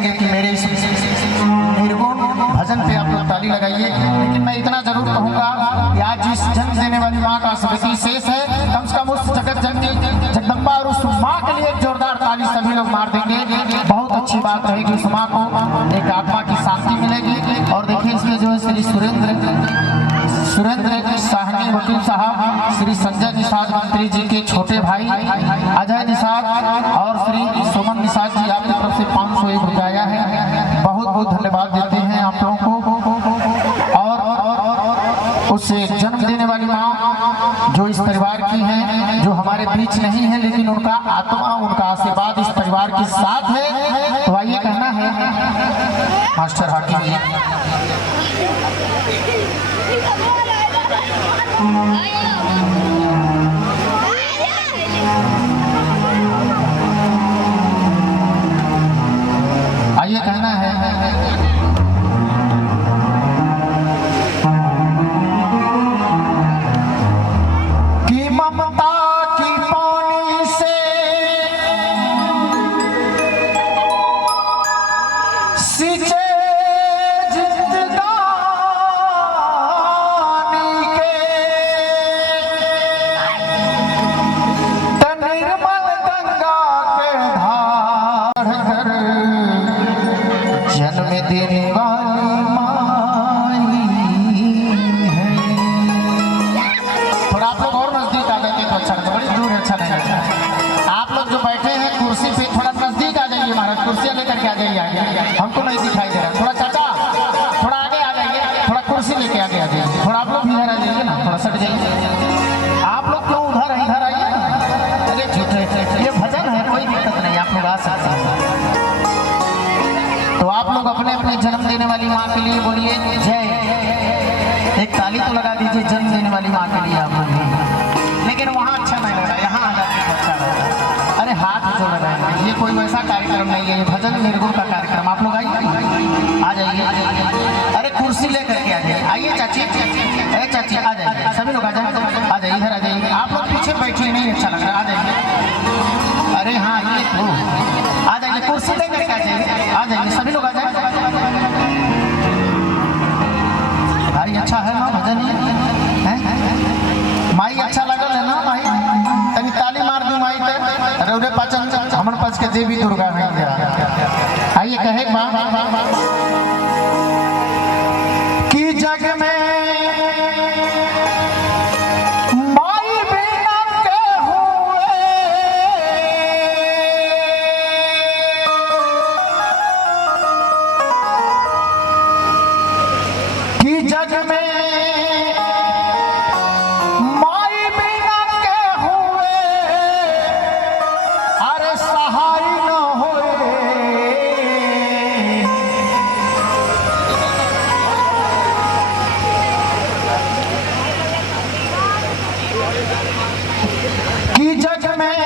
कहेंगे कि मेरे इस निर्गुण भजन पे आप लोग ताली लगाइए। लेकिन मैं इतना जरूर कहूँगा कि आज जिस जन्म देने वाली माँ का स्मृति शेष है, कम से कम उस जगत जननी जगदम्बा और उस माँ के लिए एक जोरदार ताली सभी लोग मार देंगे। बहुत अच्छी बात रहेगी, उस माँ को एक आत्मा की शांति मिलेगी। और देखिए इसमें जो है श्री सुरेंद्र साहनी वकील साहब, श्री संजय निषाद मंत्री जी के छोटे भाई अजय निषाद और श्री सुमन निषाद जी आपकी तरफ से 501 रुपया आया है। बहुत बहुत धन्यवाद देते हैं आप लोगों को। और उस जन्म देने वाली माँ जो इस परिवार की हैं, जो हमारे बीच नहीं है लेकिन उनका आत्मा, उनका आशीर्वाद इस परिवार के साथ है। तो आइए कहना है मास्टर हाकिम जी। आइए कहना है कि ममता की पानी से सिंचे देने वाली माई है। थोड़ा आप लोग और नजदीक आ जाएंगे तो अच्छा लगता, बड़ी दूर अच्छा नहीं लगता। आप लोग जो बैठे हैं कुर्सी पे थोड़ा नजदीक आ जाइए महाराज, कुर्सियाँ लेकर के आ जाइए, हमको नहीं दिखाई दे रहा। थोड़ा चाचा थोड़ा आगे आ जाइए, थोड़ा कुर्सी लेके आगे आ जाइए। थोड़ा आप लोग भी इधर आ जाइए ना, थोड़ा सट जाइए। आप लोग क्यों उधर इधर आइए ना, अरे झूठे, ये भजन है, कोई दिक्कत नहीं, आप लोग आ सकते हैं। तो आप लोग अपने अपने जन्म देने वाली माँ के लिए बोलिए जय। एक ताली तो लगा दीजिए जन्म देने वाली माँ के लिए आप लोग। लेकिन वहाँ अच्छा नहीं लग रहा, यहाँ आ जाते तो अच्छा लगा। अरे हाथ जो लगाएंगे, ये कोई वैसा कार्यक्रम नहीं है, ये भजन निर्गुण का कार्यक्रम। आप लोग आइए, आ जाइए। अरे कुर्सी लेकर के आ जाइए, आइए चाची, अरे चाची आ जाइए, सभी लोग आ जाए, आ जाइए, इधर आ जाइए। आप लोग पीछे बैठिए, नहीं अच्छा लग रहा, आ जाइए। अरे हाँ ये तो आ जाइए, कुर्सी लेकर के आ जाइए, सभी लोग आ जाए। भाई अच्छा है ना भजन है? माई अच्छा लगल है ना भाई? तनी ताली मार दी माई पे। अरे उन्हें पाचन हमन पच के देवी दुर्गा नहीं गया। आइए कहे कि जग में जग में माई बिना के हुए, अरे सहाय न होए। कि जग में